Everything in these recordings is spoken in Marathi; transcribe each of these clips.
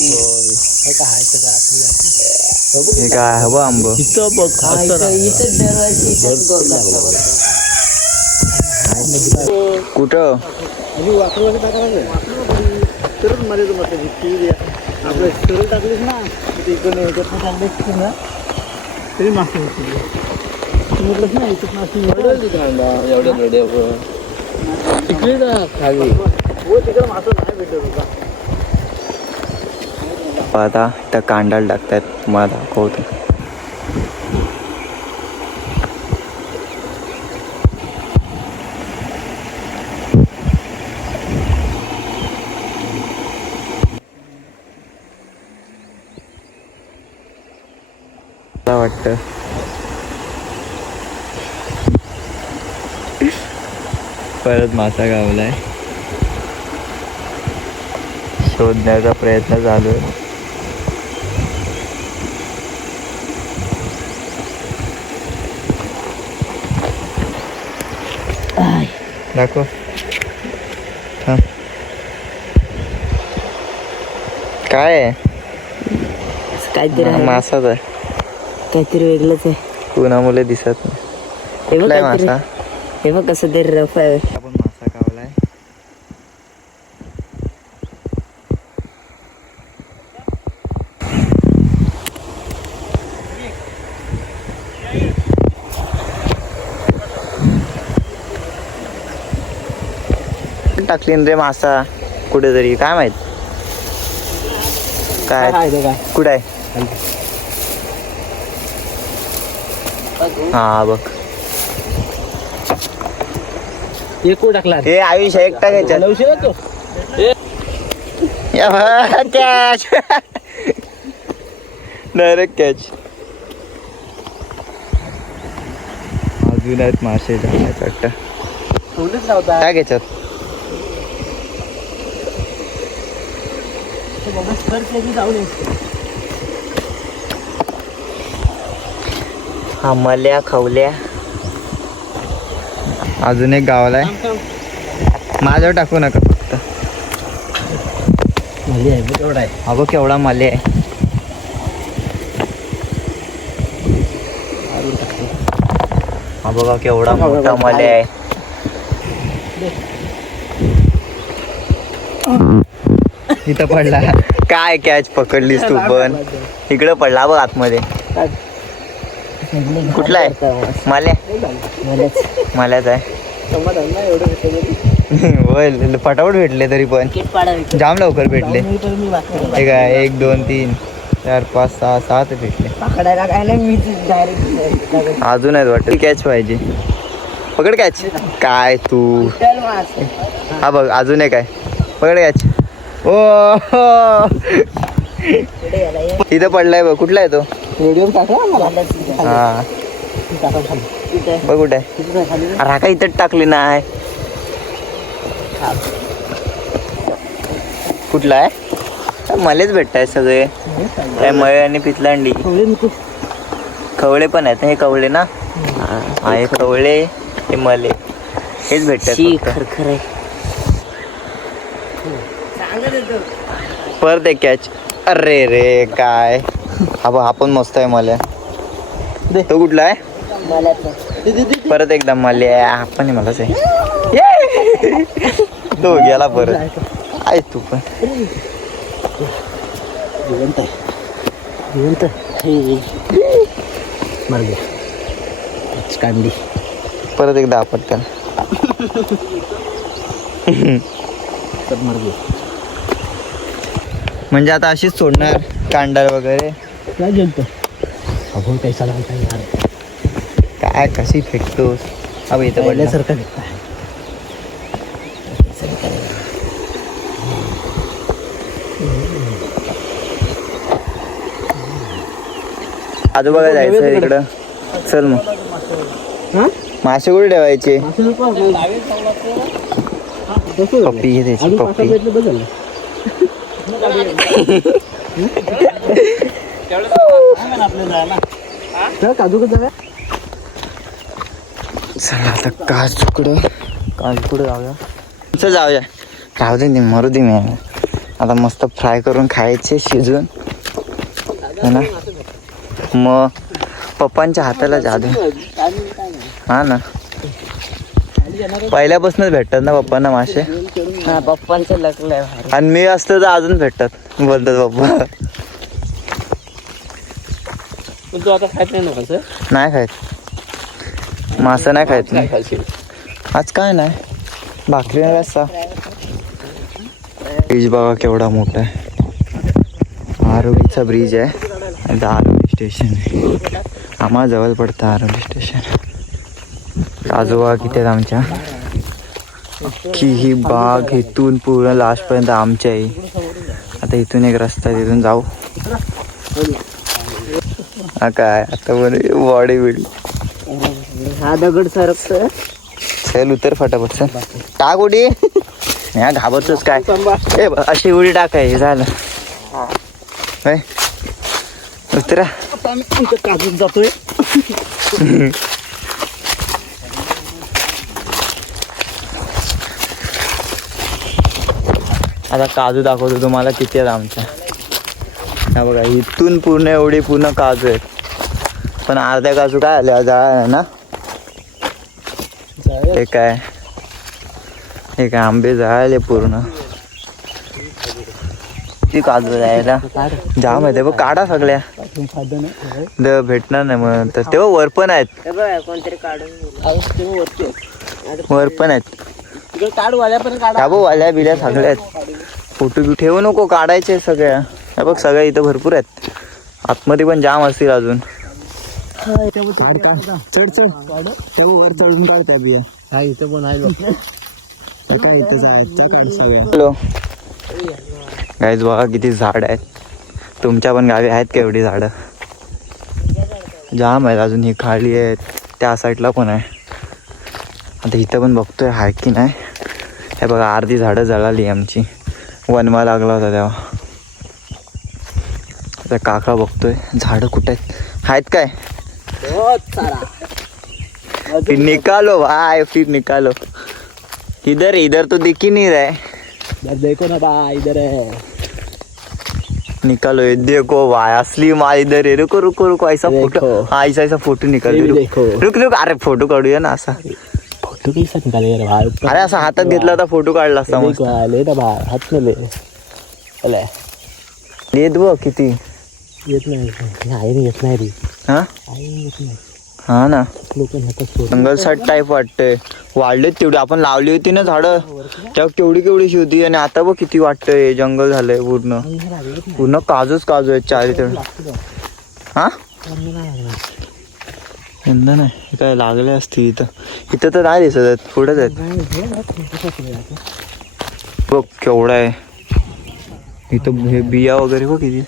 हे काय हवं आंब कुठं आपलं सरळ टाकलीस ना तरी मासे म्हटलंच ना इथं मासे तिकडे खाली हो तिकडे मासा नाही भेटत होता. आता त्या कांडाला टाकतात तुम्हाला दाखवतो. वाटतं परत मासा गावलाय. शोधण्याचा प्रयत्न चालू आहे. दाखव काय आहे? काहीतरी मासाच आहे. काहीतरी वेगळंच आहे. पुन्हा मुले दिसत नाही. मासा हे बघ कसं तरी रफ आहे. आपण मासा खावलाय. टाकली रे मासा कुठेतरी काय माहित काय कुठे आहे. हा बघ एक टाकला हे आयुष एकटा घ्यायचा कॅच डायरेक्ट कॅच. अजून आहेत मासे वाटतं काय घ्यायच्यात. हमल्या खवल्या अजून एक गावाला आहे. माझ्यावर टाकू नका फक्त. हा बघ केवढा मले आहे. हा बघा केवढा मोठा मले आहे. इथं पडला काय कॅच पकडलीस तू पण. इकडं पडला बघ आतमध्ये. कुठला आहे माल्या माल्याच आहे. होय फटाफट भेटले तरी पण जाम लवकर भेटले. हे काय 1 2 3 4 5 6 7 भेटले. अजून आहेत वाटतं. कॅच पाहिजे. पकड कॅच काय तू. हा बघ अजून एक आहे. पकड कॅच. ओ इथं पडलाय बघ. कुठला आहे तो. हा बघ कुठे आहे. राखा इथं टाकली नाही. कुठला आहे. मलेच भेटताय सगळे. मळे आणि पितलांडी खवळे पण आहेत. हे कवळे ना. हा हे खवळे हे मले हेच भेटतात. परत एक कॅच. अरे रे काय. हा पण मस्त आहे. मला तो कुठला आहे. परत एकदा मला आपण मलाच आहे. तो गेला परत. आहे तू पण कांडी परत एकदा पटकन. म्हणजे आता अशीच सोडणार कांडार वगैरे. काय कशी फेकतोस. अब इथं पडल्यासारखं आजोबा जायचं इकडं. चल मग मासे कुठे ठेवायचे. पप्पी घे त्याची पप्पी. चला आता काजूकडं जाऊया. जाऊया राहू दे मरू दे. मी आता मस्त फ्राय करून खायचे शिजून है ना. मग पप्पांच्या हाताला जादू. हा ना, पहिल्यापासूनच भेटतात ना पप्पांना मासे. हा पप्पांचं लकलंय भारी. आणि मी असतं तर अजून भेटतात बोलतात पप्पा. पण तू आता खात नाही ना कसं? नाही खायत मासा, नाही खायत काय नाही खाशील? आज. काय नाही, भाकरी नाही रस्सा. ब्रिज बघा केवढा मोठा आहे. आरोग्यचा ब्रिज आहे आणि आरोग्य स्टेशन आहे. आम्हाला जवळ पडतं आरोग्य स्टेशन. आजोबा किती आहेत आमच्या. की ही बाग इथून पूर्ण लास्टपर्यंत आमची आहे. आता इथून एक रस्ता, तिथून जाऊ. हा काय आता बरे बॉडी बिल्ड. हा दगड सरकतोय. चल उतर फटाफट. चल टाक उडी. ह्या घाबरतोच काय. ए अशी उडी टाकाय झालं. उतरा. काजून जातोय. आता काजू दाखवतो तुम्हाला किती आहेत आमच्या. हा बघा इथून पूर्ण एवढी पूर्ण काजू आहेत. पण अर्ध्या काजू काय आल्या जाळ ना. हे काय आंबे जाळले पूर्ण. ती काजू जायला जाम आहे. बघ काढा सगळ्या. भेटणार नाही म्हणून तर तेव्हा वर पण आहेत. कोणतरी काढून वर पण आहेत. काढू वाल्या पण काढा. त्या बघ वाल्या बिल्या सगळ्या आहेत. फोटो बी ठेवू नको, काढायचे सगळ्या. हे बघ सगळ्या इथं भरपूर आहेत. आतमध्ये पण जाम असतील अजून. चढ चढ वर चढून काढ त्या बिया. हा इथं पण आहे. हॅलो गाईज बघा किती झाड आहेत. तुमच्या पण गावी आहेत का एवढी झाडं. जाम आहेत अजून. ही खाली आहेत, त्या साईडला पण आहे. आता इथं पण बघतोय आहे की नाही. हे बघा अर्धी झाडं जळाली आमची. वनवा लागला होता तेव्हा. आता काका बघतोय झाडं कुठे आहेत काय. फिर निकालो भाई, फिर निकालो. इधर तो दिख ही नहीं रहा है. देखो ना बा इधर है. निकालो ये देखो भाई, असली माल इधर है. रुको रुको रुको, ऐसा फोटो. हाँ ऐसा फोटो निकाल. रुक रुक, अरे फोटो काढूया ना असा. फोटो कैसा निकाले यार भाई. अरे असा हातात घेतला होता फोटो काढला असता मस्त. ले ना भाई हात में ले. अले येत बघ किती. येत नाही. आई येत नाही रे. हा आई येत नाही. हा ना, लोक हातात जंगल साईड टाईप वाटतंय. वाढलेत तेवढी. आपण लावली होती ना झाडं तेव्हा केवढीशी होती. आणि आता बघ किती वाटतंय जंगल झालंय पूर्ण. पूर्ण काजूच काजू आहेत चारी. हा यंदा नाही काय लागले असते इथं. इथं तर नाही दिसत आहेत, पुढेच आहेत. बघ केवढा आहे इथं. हे बिया वगैरे बघ किती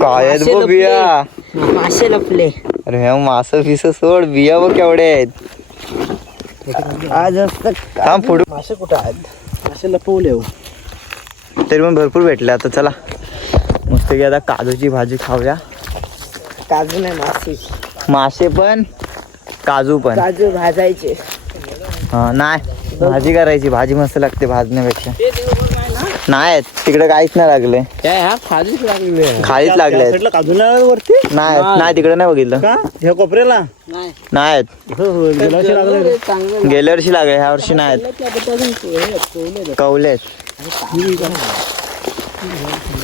काय आहेत बघ बिया. मासे लपले. अरे ह्या मासं फिस सोड, बिया बघ केवढे आहेत. आज हा फोटो. मासे कुठे आहेत. मासे लपवले हो. तरी पण भरपूर भेटले. आता चला मस्त की आता काजूची भाजी खाऊया. काजू नाही मासे. मासे पण काजू पण. काजू भाजायचे. हा नाही भाजी करायची. भाजी मस्त लागते भाजण्यापेक्षा. नाही तिकडे काहीच नाही लागले. खालीच लागले. खालीच लागले. काजू वरती नाही नाही तिकडे नाही बघितलं. का ह्या कोपऱ्याला नाही लागले. गेल्या वर्षी लागले, ह्या वर्षी नाही. कवले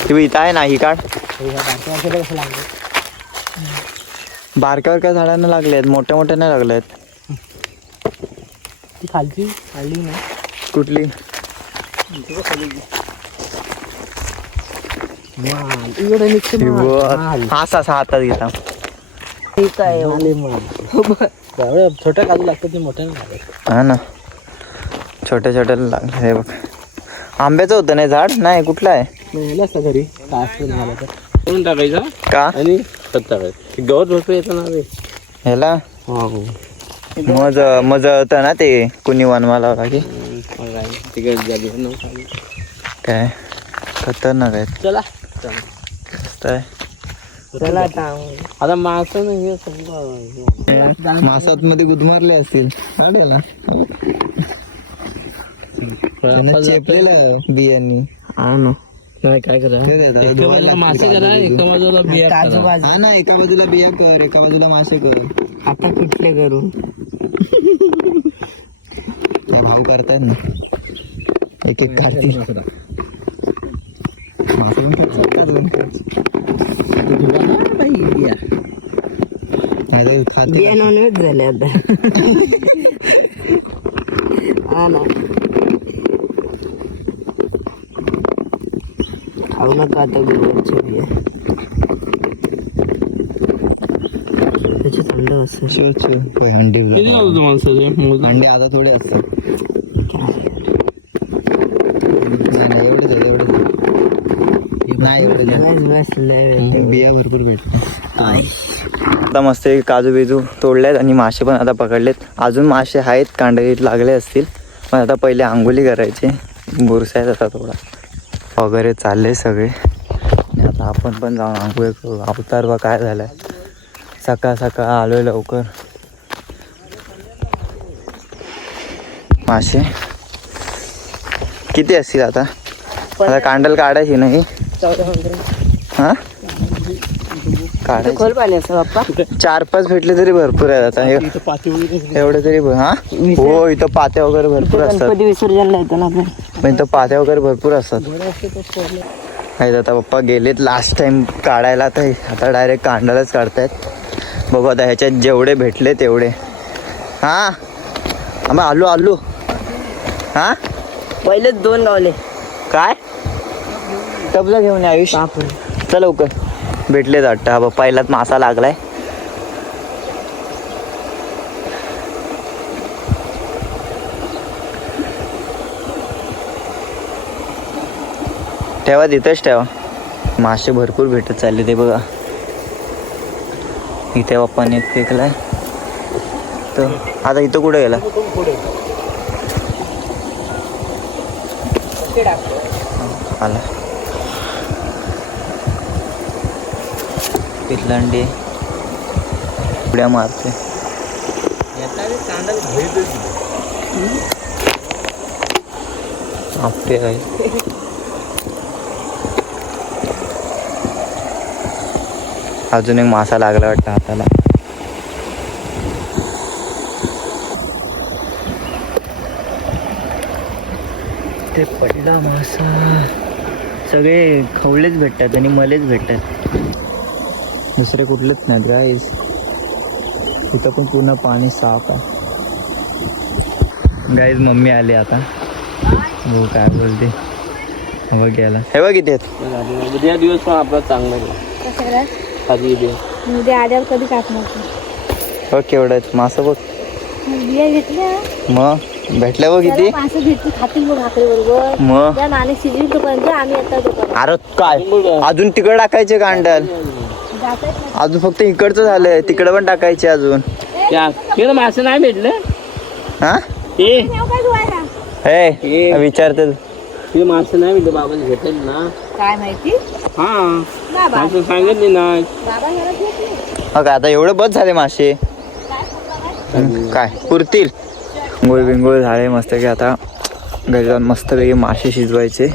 तुम्ही इथं आहे ना. ही काढ. बारक्यावर काय झाडांना लागले आहेत, मोठ्या मोठ्या नाही लागले आहेत. ती खालची खाल्ली ना. कुठली. असा हातात घेता. ठीक आहे. छोट्या काजू लागतात ते मोठ्या नाही लागत. हा ना, छोट्या छोट्याला लागले. हे बघ आंब्याचं होतं नाही झाड. नाही कुठलं आहे घरी करून टाकायचा का. आणि गवत भरपूर येतं ना रे ह्याला. मज होतं ना ते कुणी वनवाला की तिकडे झाली. काय खतरनाक आहे. चला काय चला आता मासा नाही समजा. मासात मध्ये गुदमारले असतील. त्यानं चेपलेलं बियांनी. हा ना काय करा एका बाजूला मासे करा एका बाजूला बिया करा. हा ना, एका बाजूला बिया कर, एका बाजूला मासे कर. आता कुठले करू त्या भाऊ करतायत ना, एक एक काढतील. मासे पण खाते. बिया नॉनव्हेज झाले आता हा ना खाऊ नका आता गुरुवारच्या बिया त्याची थंड असते. शिव शिव अंडी अंडी आता थोडे असतात. नाही एवढेच नाही एवढे बिया भरपूर भेटतात. आता मस्त काजू बिजू तोडल्यात आणि मासे पण आता पकडलेत. अजून मासे आहेत, कांडगीत लागले असतील, पण आता पहिले आंघोळी करायचे. बुरसा आहेत आता थोडा वगैरे चालले सगळे. आणि आता आपण पण जाऊन आंघोळी करू. अवतार बा काय झालाय, सकाळ सकाळ आलोय लवकर. मासे किती असतील आता? आता कांडल काढायची नाही हा काढायची. खोल पाणी असं बाप्पा 4-5 भेटले तरी भरपूर आहेत आता. एवढे तरी हा हो, इथं पात्या वगैरे भरपूर असतात. गणपती विसर्जनला येतो ना आपण. पण इथं पात्या वगैरे भरपूर असतात. आहेत आता पप्पा गेलेत लास्ट टाइम काढायला, तर आता डायरेक्ट कांडालाच काढतायत. बघू आता ह्याच्यात जेवढे भेटले तेवढे. हा आम्ही आलू हा पहिलेच 2 गावले. काय टबला घेऊन या आयुष. चल लवकर भेटलेच वाटतं. हा बघ पहिलाच मासा लागलाय. ठेवा तिथंच ठेवा. मासे भरपूर भेटत चालले ते बघा. इथे पप्पाने एक फेकलाय. तर आता इथं कुठे गेला? आला पितलांडी उड्या मारते. आपटे आहे. अजून एक मासा लागला वाटतं हाताला. ते पडला मासा. सगळे खवलेच भेटतात आणि मलेच भेटतात, दुसरे कुठलेच नाहीत गाईस. इथं पण पूर्ण पाणी साफ आहे. गाईज मम्मी आली आता. हो काय बोलते बघ गेला. हे बघ इथे उद्या दिवस पण आपला चांगला गेला. खाली उद्या आल्यावर कधी कापणार? बघ केवढं मासा बघ. बिया घेतल्या मग भेटल्या बघ किती. मासे भेटली खातील मग भाकरी बरोबर. मग त्या नाणे शिजली तोपर्यंत आम्ही आता दुकानात अरे काय अजून तिकडे टाकायचे कांडल. अजून फक्त इकडचं झालंय, तिकडे पण टाकायचे अजून. मासे नाही भेटले हा हे विचारते ते मासे नाही भेटले. बाबाने भेटेल ना काय माहिती. हा सांगितले नाही. काय आता एवढं बस झाले मासे. काय पुरतील. गोळ बिंगोळ झाले मस्त की. आता घरी जाऊन मस्तपैकी मासे शिजवायचे.